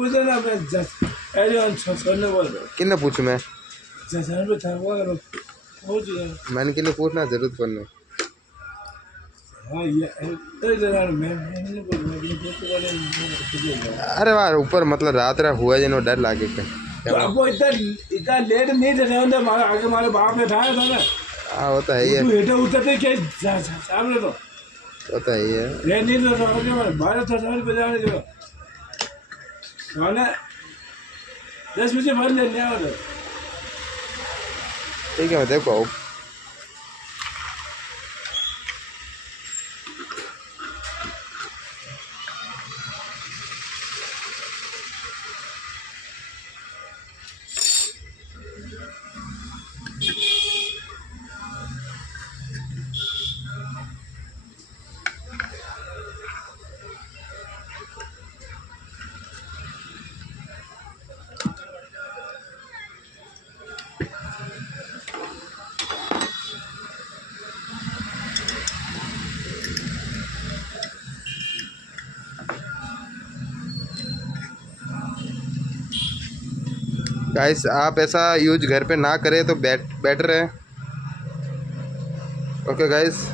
पूछो ना मैं जस अरे on छोड़ने बोल रहा हूँ किन्ने पूछूं मैं जैसे भी था वो अगर हो जाए मैंने किन्ने पूछना जरूरत पड़ने हाँ ये मैंने बोल मैं वाले अरे वाह ऊपर मतलब रात रहा हुआ जिन्हों डर लागे के तो अब वो इतना लेट नहीं थे ना हमारे आगे हमारे बाप ने था ना हाँ वो तो है ही है तू हेठे उतरते क्या सामने तो वो तो है ही है ये नहीं तो हमारे 12 बजाने जो खाना 10 बजे भर लेने आओ ठीक है मैं देखो गाइस आप ऐसा यूज घर पे ना करें तो बेटर है ओके गाइस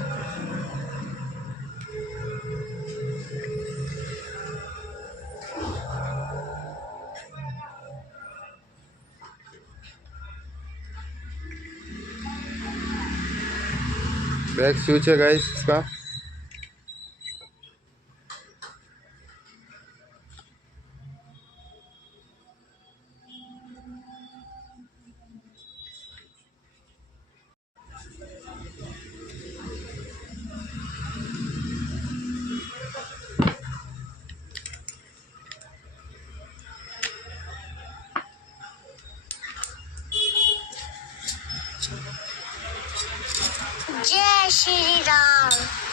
बैक स्विच है गाइस इसका जय श्री राम।